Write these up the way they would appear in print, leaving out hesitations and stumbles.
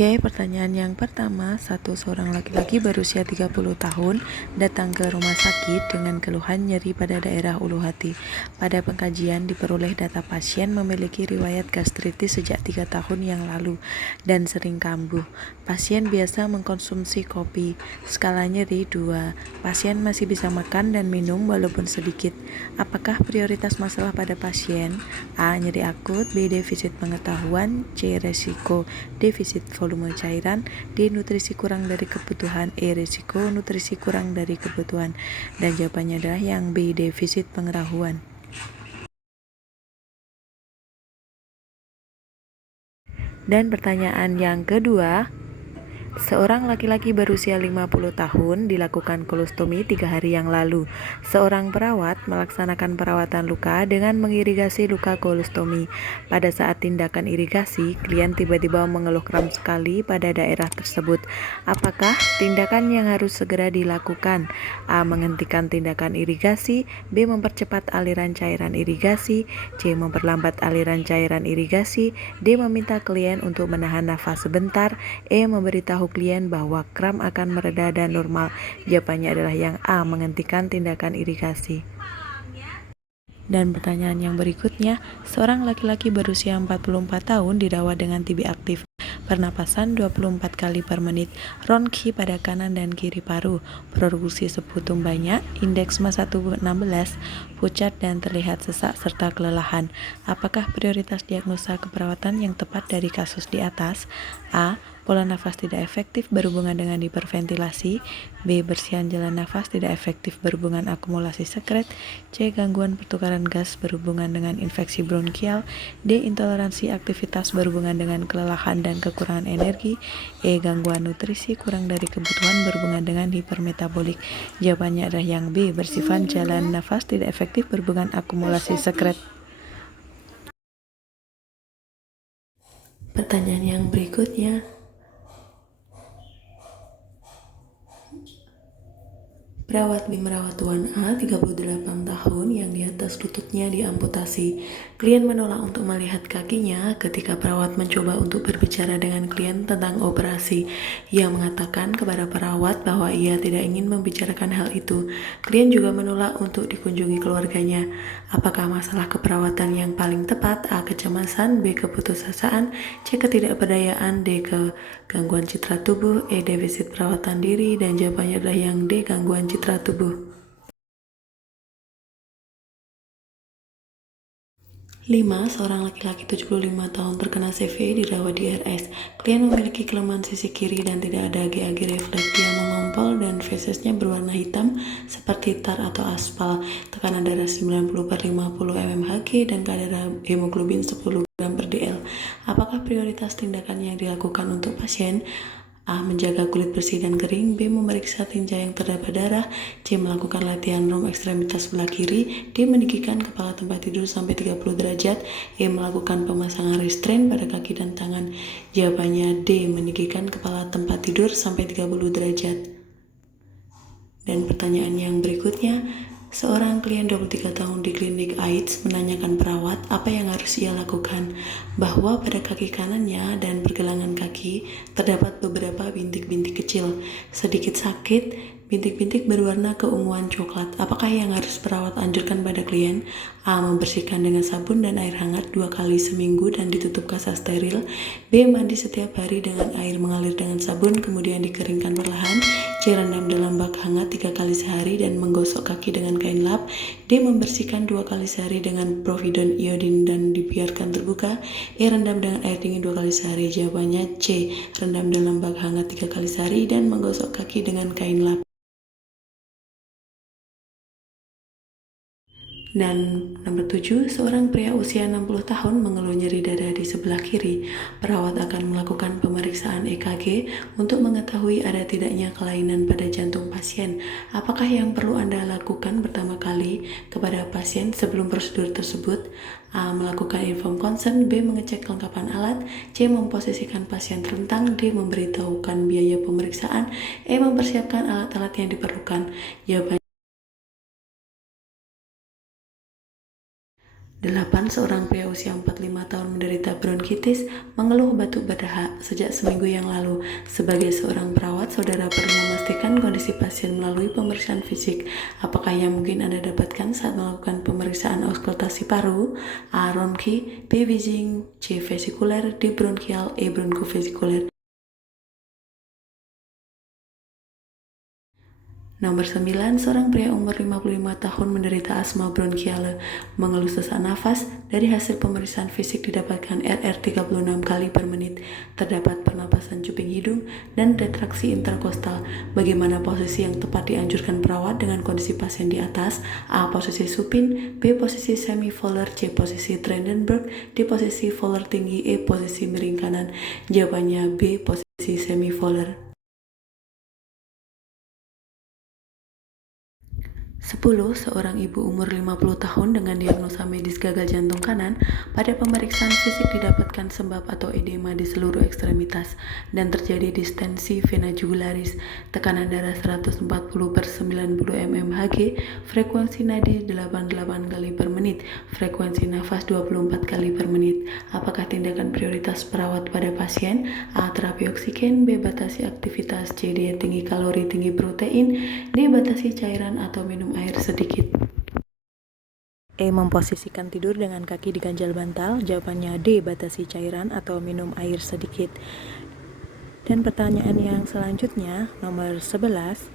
Oke, pertanyaan yang pertama, seorang laki-laki berusia 30 tahun datang ke rumah sakit dengan keluhan nyeri pada daerah ulu hati. Pada pengkajian diperoleh data pasien memiliki riwayat gastritis sejak 3 tahun yang lalu dan sering kambuh. Pasien biasa mengkonsumsi kopi, skala nyeri 2. Pasien masih bisa makan dan minum walaupun sedikit. Apakah prioritas masalah pada pasien? A. Nyeri akut, B. Defisit pengetahuan, C. Resiko defisit volume cairan, D. Nutrisi kurang dari kebutuhan, E. Risiko nutrisi kurang dari kebutuhan. Dan jawabannya adalah yang B. Defisit pengetahuan. Dan pertanyaan yang kedua, seorang laki-laki berusia 50 tahun dilakukan kolostomi 3 hari yang lalu. Seorang perawat melaksanakan perawatan luka dengan mengirigasi luka kolostomi. Pada saat tindakan irigasi, klien tiba-tiba mengeluh kram sekali pada daerah tersebut. Apakah tindakan yang harus segera dilakukan? A. Menghentikan tindakan irigasi, B. Mempercepat aliran cairan irigasi, C. Memperlambat aliran cairan irigasi, D. Meminta klien untuk menahan nafas sebentar, E. Memberitahu klien bahwa kram akan mereda dan normal. Jawabannya adalah yang A. Menghentikan tindakan irigasi. Dan pertanyaan yang berikutnya, seorang laki-laki berusia 44 tahun dirawat dengan TB aktif. Pernapasan 24 kali per menit, ronki pada kanan dan kiri paru, produksi sebutum banyak, indeks massa tubuh 16, pucat dan terlihat sesak serta kelelahan. Apakah prioritas diagnosa keperawatan yang tepat dari kasus di atas? A. Pola nafas tidak efektif berhubungan dengan hiperventilasi, B. Bersihan jalan nafas tidak efektif berhubungan akumulasi sekret, C. Gangguan pertukaran gas berhubungan dengan infeksi bronkial, D. Intoleransi aktivitas berhubungan dengan kelelahan dan kekurangan energi, E. Gangguan nutrisi kurang dari kebutuhan berhubungan dengan hipermetabolik. Jawabannya adalah yang B. Bersifat jalan nafas tidak efektif berhubungan akumulasi sekret. Pertanyaan yang berikutnya, perawat B merawat Tuan A, 38 tahun, yang di atas lututnya diamputasi. Klien menolak untuk melihat kakinya ketika perawat mencoba untuk berbicara dengan klien tentang operasi. Ia mengatakan kepada perawat bahwa ia tidak ingin membicarakan hal itu. Klien juga menolak untuk dikunjungi keluarganya. Apakah masalah keperawatan yang paling tepat? A. Kecemasan, B. Keputusasaan, C. Ketidakberdayaan, D. Gangguan citra tubuh, E. Defisit perawatan diri, dan jawabannya adalah yang D. Gangguan citra tubuh. 5. Seorang laki-laki 75 tahun terkena CV dirawat di RS. Klien memiliki kelemahan sisi kiri dan tidak ada GAG refleks. Dia mengompol dan fesesnya berwarna hitam seperti tar atau aspal. Tekanan darah 90/50 mmHg dan kadar hemoglobin 10 gram per dl. Apakah prioritas tindakan yang dilakukan untuk pasien? A. Menjaga kulit bersih dan kering, B. Memeriksa tinja yang terdapat darah, C. Melakukan latihan rom ekstremitas sebelah kiri, D. Meninggikan kepala tempat tidur sampai 30 derajat, E. Melakukan pemasangan restrain pada kaki dan tangan. Jawabannya D. Meninggikan kepala tempat tidur sampai 30 derajat. Dan pertanyaan yang berikutnya, seorang klien 23 tahun di klinik AIDS menanyakan perawat apa yang harus ia lakukan, bahwa pada kaki kanannya dan pergelangan kaki terdapat beberapa bintik-bintik kecil, sedikit sakit, bintik-bintik berwarna keunguan coklat. Apakah yang harus perawat anjurkan pada klien? A. Membersihkan dengan sabun dan air hangat 2 kali seminggu dan ditutup kasa steril, B. Mandi setiap hari dengan air mengalir dengan sabun kemudian dikeringkan perlahan, C. Rendam dalam bak hangat 3 kali sehari dan menggosok kaki dengan kain lap, D. Membersihkan 2 kali sehari dengan providon iodin dan dibiarkan terbuka, E. Rendam dengan air dingin 2 kali sehari. Jawabannya C. Rendam dalam bak hangat 3 kali sehari dan menggosok kaki dengan kain lap. Dan nomor 7, seorang pria usia 60 tahun mengeluh nyeri dada di sebelah kiri. Perawat akan melakukan pemeriksaan EKG untuk mengetahui ada tidaknya kelainan pada jantung pasien. Apakah yang perlu Anda lakukan pertama kali kepada pasien sebelum prosedur tersebut? A. Melakukan informed consent, B. Mengecek kelengkapan alat, C. Memposisikan pasien terlentang, D. Memberitahukan biaya pemeriksaan, E. Mempersiapkan alat-alat yang diperlukan. Jawabannya 8. Seorang pria usia 45 tahun menderita bronkitis, mengeluh batuk berdahak sejak seminggu yang lalu. Sebagai seorang perawat, saudara perlu memastikan kondisi pasien melalui pemeriksaan fisik. Apakah yang mungkin Anda dapatkan saat melakukan pemeriksaan auskultasi paru? A. Ronki, B. Wheezing, C. Vesikuler, D. Bronkial, E. Bronkofesikuler. Nomor 9, seorang pria umur 55 tahun menderita asma bronkiale, mengeluh sesak nafas. Dari hasil pemeriksaan fisik didapatkan RR 36 kali per menit, terdapat pernapasan cuping hidung dan retraksi interkostal. Bagaimana posisi yang tepat dianjurkan perawat dengan kondisi pasien di atas? A. Posisi supin, B. Posisi semi-volar, C. Posisi Trendelenburg, D. Posisi volar tinggi, E. Posisi miring kanan. Jawabannya B. Posisi semi-volar. 10. Seorang ibu umur 50 tahun dengan diagnosa medis gagal jantung kanan pada pemeriksaan fisik didapatkan sembab atau edema di seluruh ekstremitas dan terjadi distensi vena jugularis, tekanan darah 140/90 mmHg, frekuensi nadi 88 kali per menit, frekuensi nafas 24 kali per menit. Apakah tindakan prioritas perawat pada pasien? A. Terapi oksigen, B. Batasi aktivitas, C. Diet tinggi kalori tinggi protein, D. Batasi cairan atau minum air sedikit. E. Memposisikan tidur dengan kaki diganjal bantal. Jawabannya D. Batasi cairan atau minum air sedikit. Dan pertanyaan yang selanjutnya, nomor 11.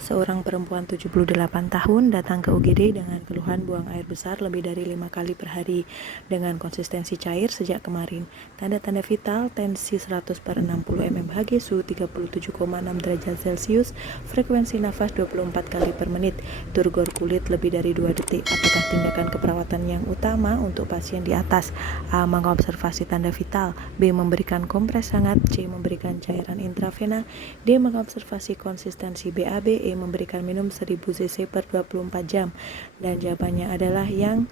Seorang perempuan 78 tahun datang ke UGD dengan keluhan buang air besar lebih dari 5 kali per hari dengan konsistensi cair sejak kemarin. Tanda-tanda vital: tensi 100/60 mmHg, suhu 37,6 derajat Celcius, frekuensi nafas 24 kali per menit, turgor kulit lebih dari 2 detik. Apakah tindakan keperawatan yang utama untuk pasien di atas? A. Mengobservasi tanda vital, B. Memberikan kompres hangat, C. Memberikan cairan intravena, D. Mengobservasi konsistensi BAB, memberikan minum 1000 cc per 24 jam. Dan jawabannya adalah yang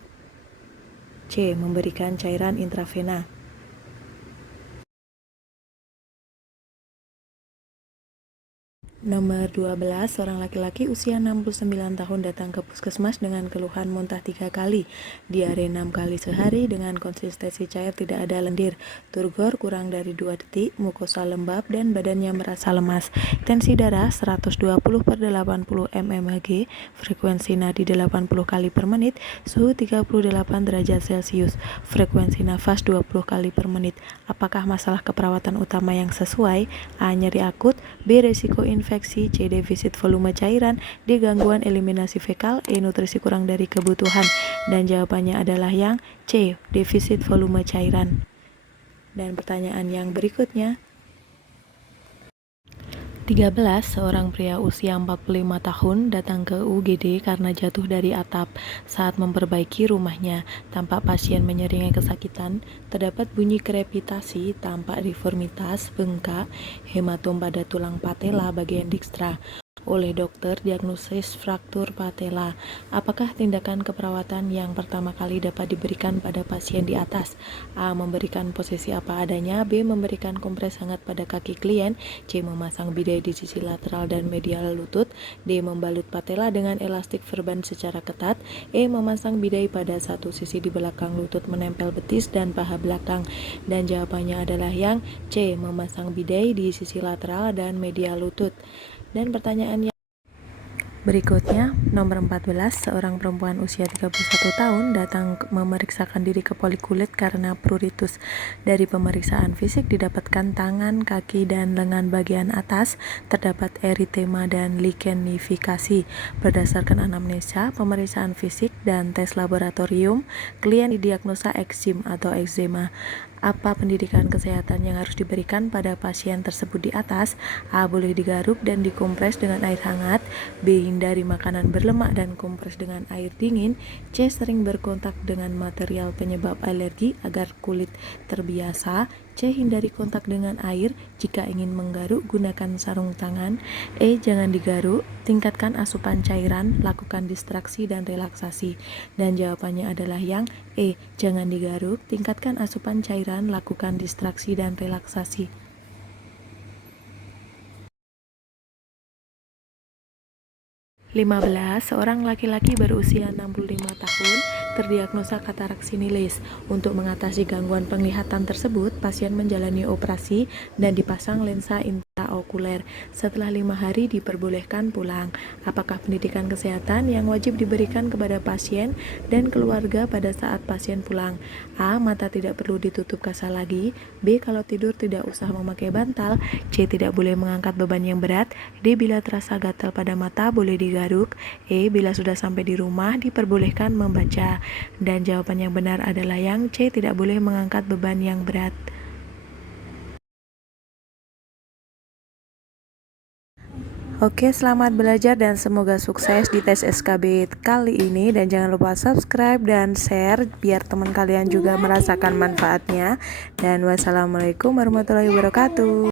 C. Memberikan cairan intravena. Nomor 12, seorang laki-laki usia 69 tahun datang ke puskesmas dengan keluhan muntah 3 kali, diare 6 kali sehari dengan konsistensi cair tidak ada lendir, turgor kurang dari 2 detik, mukosa lembab dan badannya merasa lemas. Tensi darah 120/80 mmHg, frekuensi nadi 80 kali per menit, suhu 38 derajat Celcius, frekuensi nafas 20 kali per menit. Apakah masalah keperawatan utama yang sesuai? A. Nyeri akut, B. Resiko infeksi, C. Defisit volume cairan, D. Gangguan eliminasi fekal, E. Nutrisi kurang dari kebutuhan. Dan jawabannya adalah yang C. Defisit volume cairan. Dan pertanyaan yang berikutnya, 13. Seorang pria usia 45 tahun datang ke UGD karena jatuh dari atap saat memperbaiki rumahnya. Tampak pasien menyeringai kesakitan, terdapat bunyi krepitasi, tampak deformitas, bengkak, hematom pada tulang patella bagian dikstra. Oleh dokter, diagnosis fraktur patella. Apakah tindakan keperawatan yang pertama kali dapat diberikan pada pasien di atas? A. Memberikan posisi apa adanya, B. Memberikan kompres hangat pada kaki klien, C. Memasang bidai di sisi lateral dan medial lutut, D. Membalut patella dengan elastik verban secara ketat, E. Memasang bidai pada satu sisi di belakang lutut menempel betis dan paha belakang. Dan jawabannya adalah yang C. Memasang bidai di sisi lateral dan medial lutut. Dan pertanyaan yang berikutnya, nomor 14, seorang perempuan usia 31 tahun datang memeriksakan diri ke polikulit karena pruritus. Dari pemeriksaan fisik didapatkan tangan, kaki, dan lengan bagian atas terdapat eritema dan likenifikasi. Berdasarkan anamnesa, pemeriksaan fisik, dan tes laboratorium, klien didiagnosa eksim atau eksema. Apa pendidikan kesehatan yang harus diberikan pada pasien tersebut di atas? A. Boleh digaruk dan dikompres dengan air hangat, B. Hindari makanan berlemak dan kompres dengan air dingin, C. Sering berkontak dengan material penyebab alergi agar kulit terbiasa, C. Hindari kontak dengan air. Jika ingin menggaruk, gunakan sarung tangan. E. Jangan digaruk, tingkatkan asupan cairan, lakukan distraksi dan relaksasi. Dan jawabannya adalah yang E. Jangan digaruk, tingkatkan asupan cairan, lakukan distraksi dan relaksasi. 15. Seorang laki-laki berusia 65 tahun terdiagnosa katarak sinilis. Untuk mengatasi gangguan penglihatan tersebut, pasien menjalani operasi dan dipasang lensa intraokuler. Setelah 5 hari diperbolehkan pulang. Apakah pendidikan kesehatan yang wajib diberikan kepada pasien dan keluarga pada saat pasien pulang? A. Mata tidak perlu ditutup kasar lagi. B. Kalau tidur tidak usah memakai bantal. C. Tidak boleh mengangkat beban yang berat. D. Bila terasa gatal pada mata boleh digaruk. E. Bila sudah sampai di rumah diperbolehkan membaca. Dan jawaban yang benar adalah yang C. Tidak boleh mengangkat beban yang berat. Oke, selamat belajar dan semoga sukses di tes SKB kali ini. Dan jangan lupa subscribe dan share biar teman kalian juga merasakan manfaatnya. Dan wassalamualaikum warahmatullahi wabarakatuh.